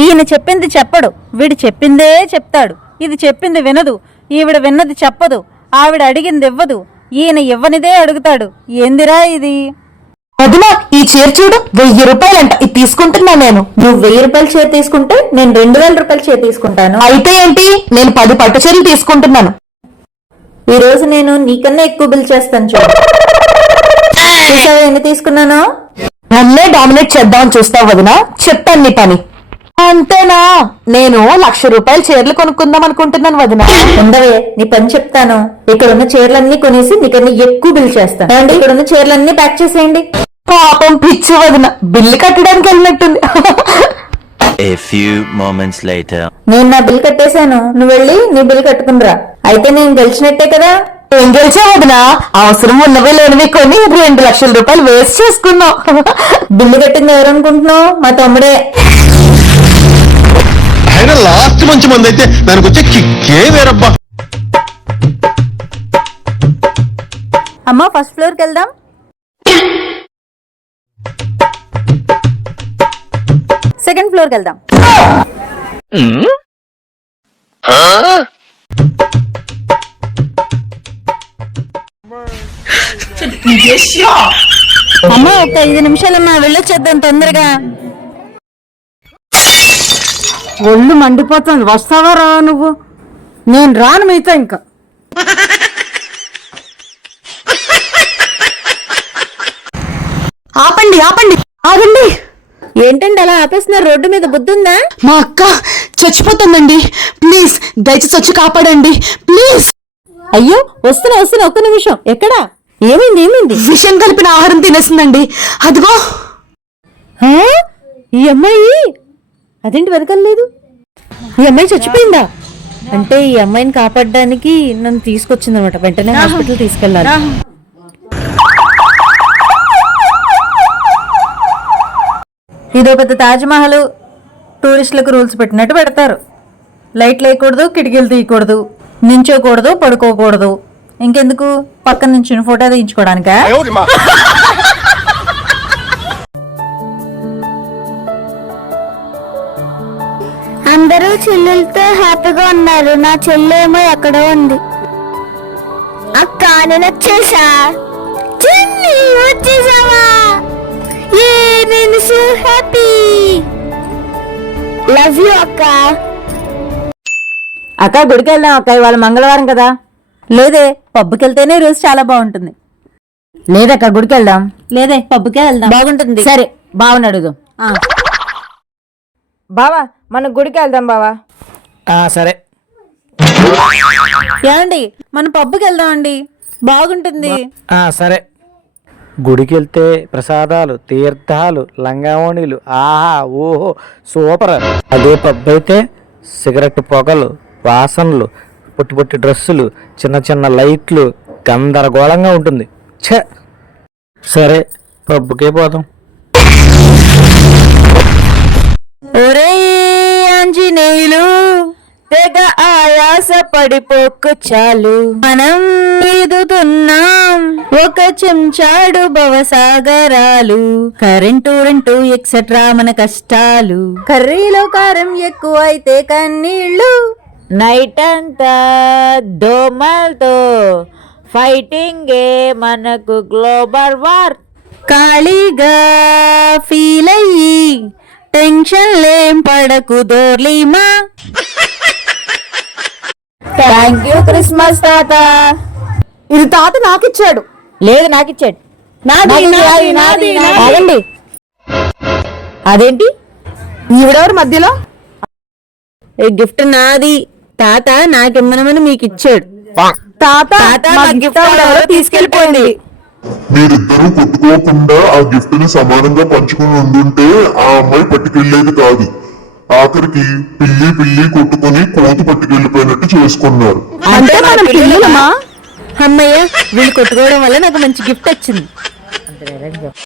ఈయన చెప్పింది చెప్పడు వీడు చెప్పిందే చెప్తాడు. ఇది చెప్పింది వినదు ఈవిడ విన్నది చెప్పదు ఆవిడ అడిగింది ఇవ్వదు ఈయన ఇవ్వనిదే అడుగుతాడు. ఏందిరా ఇది? వదిన ఈ చీర చూడు వెయ్యి రూపాయలంట ఇది తీసుకుంటున్నా నేను. నువ్వు వెయ్యి రూపాయల చీర తీసుకుంటే నేను రెండు వేల రూపాయల చీర తీసుకుంటాను. అయితే ఏంటి? నేను పది పట్టు చీరలు తీసుకుంటున్నాను. ఈ రోజు నేను నీకన్నా ఎక్కువ బిల్ చేస్తాను చూడు. చూసావా ఎన్ని తీసుకున్నానో? నన్నే డామినేట్ చేద్దామని చూస్తావు వదిన. చెప్తాను నీ పని. అంతేనా? నేను లక్ష రూపాయల చీరలు కొనుక్కుందాం అనుకుంటున్నాను వదిన. ఉండవే నీ పని చెప్తాను. ఇక్కడ ఉన్న చీరలన్నీ కొనేసి నీకన్నా ఎక్కువ బిల్ చేస్తాను. ఏమండి ఇక్కడ ఉన్న చీరలన్నీ ప్యాక్ చేసేయండి. పాపం పిచ్చి వదిన. బిల్లు కట్టడానికి వెళ్ళినట్టుంది. A few moments later. నేను నా బిల్ కట్టేశాను. నువ్వు వెళ్ళి నీ బిల్ కట్టుకునిరా అయితే నేను గెలిచినట్టే కదా? ఏం గెలిచా వదిన? అవసరం ఉన్నవి లేనివి కొని రెండు లక్షల రూపాయలు వేస్ట్ చేసుకున్నాం బిల్లు కట్టింది ఎవరు అనుకుంటున్నావు మా తమ్ముడే. ఆయన లాస్ట్ మంచి మంది అయితే దానికి వచ్చే కిక్కే వేరబ్బా. అమ్మా ఫస్ట్ ఫ్లోర్కి వెళ్దాం. సెకండ్ ఫ్లోర్కి వెళ్దాం. అమ్మా ఒక ఐదు నిమిషాలమ్మా వెళ్ళొచ్చేద్దాం తొందరగా. ఒళ్ళు మండిపోతుంది. వస్తావా రా నువ్వు? నేను రాను మీతో ఇంకా. ఆపండి ఆపండి. ఆగండి. ఏంటండి అలా ఆపేస్తున్నారు? రోడ్డు మీద బుద్ధుందా? మా అక్క చచ్చిపోతుందండి. ప్లీజ్ దయచేసి వచ్చి కాపాడండి. ప్లీజ్. అయ్యో వస్తున్నా వస్తున్నా ఒక్క నిమిషం. ఎక్కడా? ఏమైంది ఏమైంది? విషం కలిపిన ఆహారం తినేసిందండి. అదిగో. హా? ఈ అమ్మాయి అదేంటి వెనకలేదు ఈ అమ్మాయి చచ్చిపోయిందా? అంటే ఈ అమ్మాయిని కాపాడడానికి నన్ను తీసుకొచ్చింది అనమాట వెంటనే హాస్పిటల్ తీసుకెళ్ళాలి. ఇదో పెద్ద తాజ్మహల్ టూరిస్టులకు రూల్స్ పెట్టినట్టు పెడతారు. లైట్లు వేయకూడదు కిటికీలు తీయకూడదు నించోకూడదు పడుకోకూడదు. ఇంకెందుకు? పక్కన నుంచి ఫోటో తీయించుకోవడానికా? అందరూ చెల్లెలతో హ్యాపీగా ఉన్నారు. నా చెల్లేమో ఎక్కడో ఉంది. అక్క నేను వచ్చేసా? చెల్లి వచ్చేసావా? ఏ నేను సో హ్యాపీ లవ్ యూ అక్క. అక్క గుడికి వెళ్దాం అక్క ఇవాళ మంగళవారం కదా. లేదే పబ్బుకి వెళ్తేనే రోజు చాలా బాగుంటుంది. లేదక్క గుడికి వెళ్దాం లేదే పబ్బుకే వెళ్దాం. బాగుంటుంది. సరే. బావని అడుగు. ఆ. బావా మన గుడికి వెళ్దాం బావా. సరే. ఏమండి మన పబ్బుకి వెళ్దాం అండి. బాగుంటుంది. ఆ, సరే. గుడికి వెళ్తే ప్రసాదాలు తీర్థాలు లంగావణిలు ఆహా ఓహో సూపర్. అదే పబ్ అయితే సిగరెట్ పొగలు వాసనలు పొట్టి పొట్టి డ్రెస్సులు చిన్న చిన్న లైట్లు గందరగోళంగా ఉంటుంది. ఛే! సరే పబ్బుకే పోదాం. ఒరే ఆంజనేయులు తెగ ఆయాస పడిపోకు చాలు. మనం ఎదుతున్నాం ఒక చెంచాడు భవసాగరాలు. కరెంటు రెంటు ఎక్సెట్రా మన కష్టాలు. కర్రీలో కారం ఎక్కువ అయితే కన్నీళ్ళు. నైట్ అంతా దోమలతో ఫైటింగ్ మనకు గ్లోబల్ వార్ ఖాళీగా ఫీల్ అయ్యి టెన్షన్ లేం పడకు దోర్లీమా. థ్యాంక్ యూ క్రిస్మస్ తాత. ఇది తాత నాకు ఇచ్చాడు లేదు నాకు ఇచ్చాడు నాది నాది నాది ఆగండి. అదేంటి? ఈవిడెవరు మధ్యలో? గిఫ్ట్ నాది. తాత నాకిమ్మనమని మీకు ఇచ్చాడు తాత గిఫ్ట్ తీసుకెళ్ళిపోయింది. మీరిద్దరూ కొట్టుకోకుండా ఆ గిఫ్ట్ని సమానంగా పంచుకుని ఉండుంటే ఆ అమ్మాయి పట్టుకెళ్ళేది కాదు. ఆఖరికి పిల్లి పిల్లి కొట్టుకుని కోతి పట్టుకెళ్ళిపోయినట్టు చేసుకున్నారు. అంటే మనం పిల్లలమా? అమ్మయ్య వీళ్ళు కొట్టుకోవడం వల్ల నాకు మంచి గిఫ్ట్ వచ్చింది.